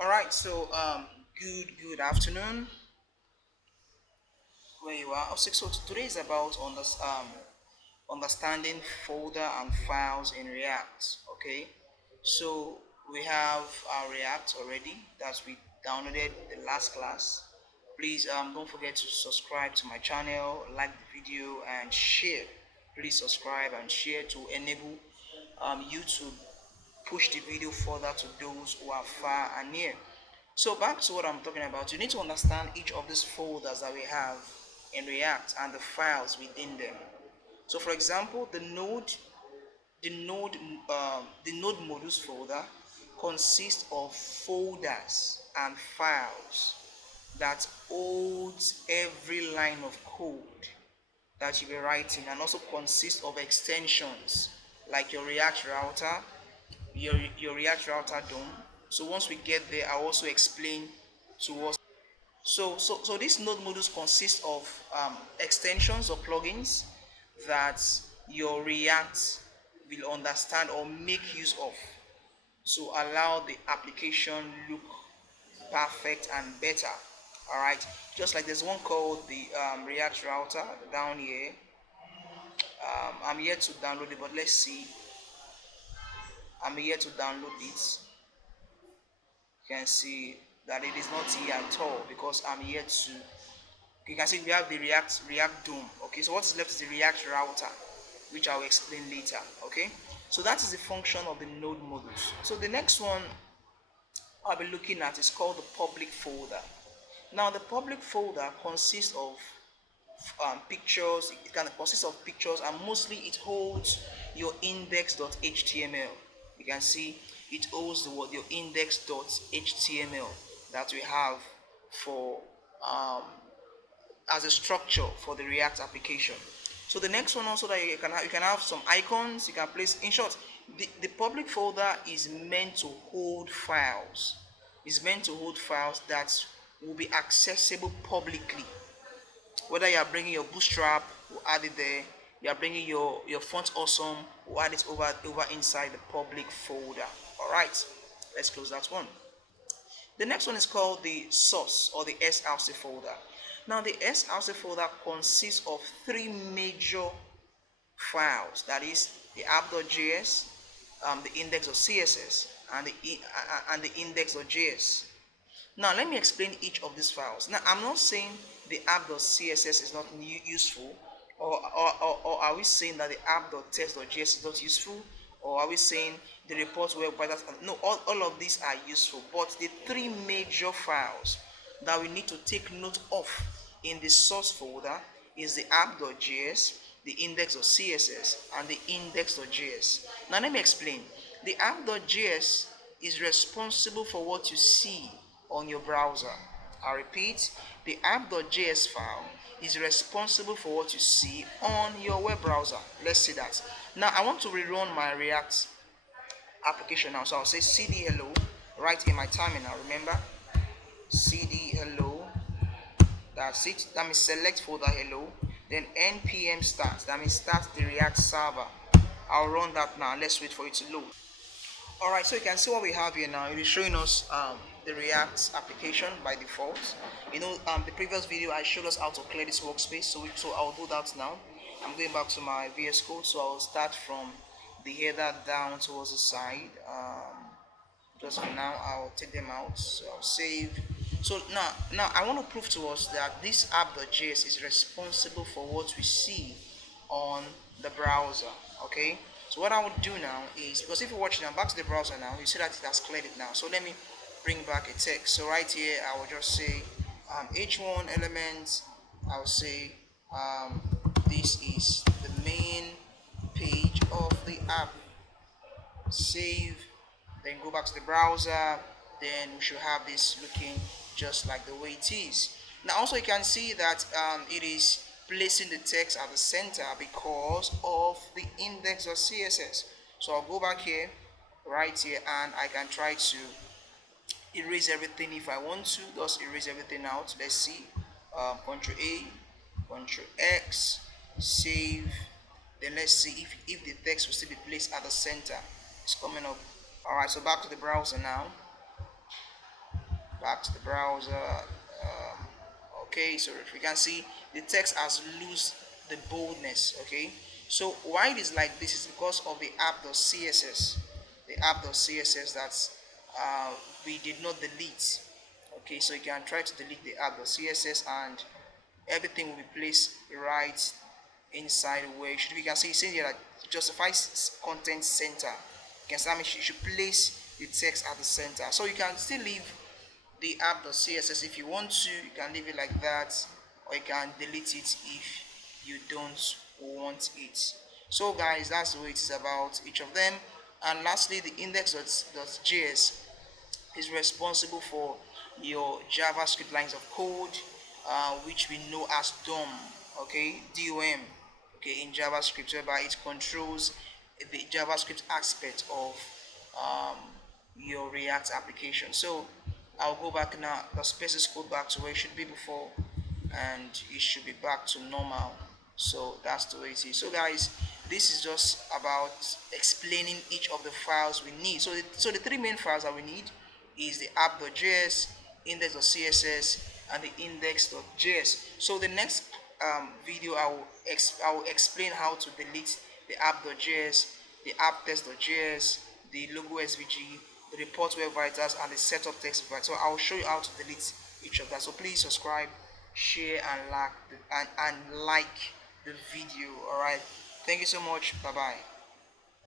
All right, so good afternoon, where you are. So today is about understanding folder and files in React. Okay, so we have our React already that we downloaded the last class. Please don't forget to subscribe to my channel, like the video, and share. Please subscribe and share to enable YouTube push the video further to those who are far and near. So back to what I'm talking about, you need to understand each of these folders that we have in React and the files within them. So for example, the node modules folder consists of folders and files that holds every line of code that you'll be writing, and also consists of extensions like your React router, your React router DOM. So once we get there, I'll also explain to us. So these node modules consist of extensions or plugins that your React will understand or make use of, so allow the application look perfect and better. All right, just like there's one called the React router down here. I'm yet to download it, but let's see. I'm here to download it. You can see that it is not here at all because I'm here to. You can see we have the React DOM. Okay, so what is left is the React router, which I will explain later. Okay, so that is the function of the node modules. So the next one I'll be looking at is called the public folder. Now the public folder consists of pictures. It can consist of pictures, and mostly it holds your index.html. You can see it holds the word your index.html that we have for um, as a structure for the React application. So the next one also that you can have some icons. You can place, in short, the public folder is meant to hold files. Is meant to hold files that will be accessible publicly. Whether you are bringing your Bootstrap, we'll add it there. You are bringing your font awesome, we'll add it over inside the public folder. All right, let's close that one. The next one is called the source or the src folder. Now the src folder consists of three major files, that is the app.js, the index of css, and the index.js. Now let me explain each of these files. Now I'm not saying the app.css is not useful, or are we saying that the app.text.js is not useful, or are we saying the report web providers? No, all of these are useful, but the three major files that we need to take note of in the source folder is the app.js, the index.css, and the index.js. Now let me explain. The app.js is responsible for what you see on your browser. I repeat, the app.js file is responsible for what you see on your web browser. Let's see that. Now I want to rerun my React application now. So I'll say cd hello right in my terminal. Remember, cd hello. That's it. That means select folder hello. Then npm start. That means start the React server. I'll run that now. Let's wait for it to load. Alright, so you can see what we have here now. It is showing us the React application by default. The previous video I showed us how to clear this workspace, so I'll do that now. I'm going back to my VS Code, so I'll start from the header down towards the side. Just for now, I'll take them out. So I'll save. So now I want to prove to us that this app.js is responsible for what we see on the browser. Okay. So what I would do now is, because if you watch now, back to the browser now, you see that it has cleared it now. So let me bring back a text. So right here, I will just say h1 element. I'll say this is the main page of the app. Save, then go back to the browser. Then we should have this looking just like the way it is. Now also you can see that it is placing the text at the center because of the index of css. So I'll go back here, right here, and I can try to erase everything if I want to. Just erase everything out. Let's see. Ctrl A, Ctrl X, save. Then let's see if the text will still be placed at the center. It's coming up. Alright, so back to the browser now. back to the browser. Okay, so if you can see, the text has lost the boldness. Okay, so why it is like this is because of the app.css, that we did not delete. Okay, so you can try to delete the app.css and everything will be placed right inside where it should be. You can see it's saying here that justifies content center. You can see that means you should place the text at the center. So you can still leave the app.css if you want to. You can leave it like that, or you can delete it if you don't want it. So guys, that's the way it is about each of them. And lastly, the index.js is responsible for your JavaScript lines of code, which we know as DOM, okay, DOM, okay, in JavaScript, whereby it controls the JavaScript aspect of um, your React application. So I'll go back now. The space is put back to where it should be before, and it should be back to normal. So that's the way it is. So guys, this is just about explaining each of the files we need. So the three main files that we need is the app.js, index.css, and the index.js. So the next video I will explain how to delete the app.js, the app.test.js, the logo svg, the report web vitals, and the setup text vitals. So I will show you how to delete each of that. So please subscribe, share, and like the video. All right. Thank you so much. Bye bye.